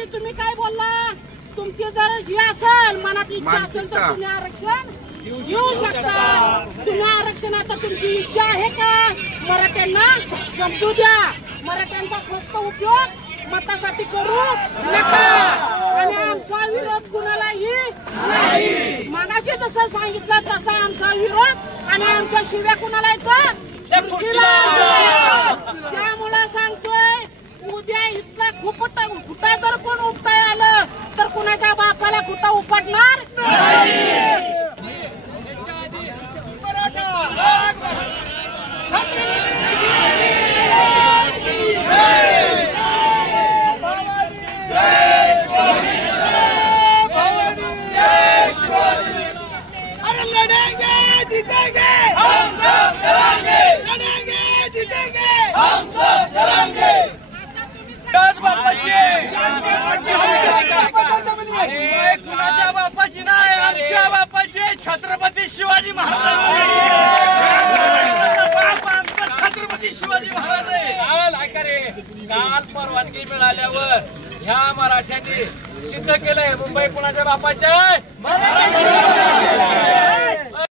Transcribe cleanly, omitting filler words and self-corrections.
झाली, तुम्ही काय बोलला? तुमची जर ही असेल मनात इच्छा असेल तर तुम्ही आरक्षण घेऊ शकता. तुम्ही आरक्षण आता तुमची इच्छा आहे का? मराठ्यांना समजू द्या, मराठ्यांचा फक्त उपयोग मतासाठी करू नका आणि आमचा विरोध कुणालाही नाही. मागाशी जसं सांगितलं तसा आमचा विरोध आणि आमच्या शिव्या कुणाला येतं? त्यामुळे सांगतोय उद्या इथला खुटा जर कोण उपटाय आलं तर कुणाच्या बापाला खुटा उपटणार नाही. अरे लड़ेंगे जीतेंगे, हम सब करेंगे, लड़ेंगे जीतेंगे, हम सब करेंगे. कुणाच्या बापाची नाही, आमच्या बापाची छत्रपती शिवाजी महाराज. छत्रपती शिवाजी महाराज आहे. काल ऐका रे, काल परवानगी मिळाल्यावर ह्या मराठ्यांनी सिद्ध केलंय मुंबई कुणाच्या बापाच्या आहे.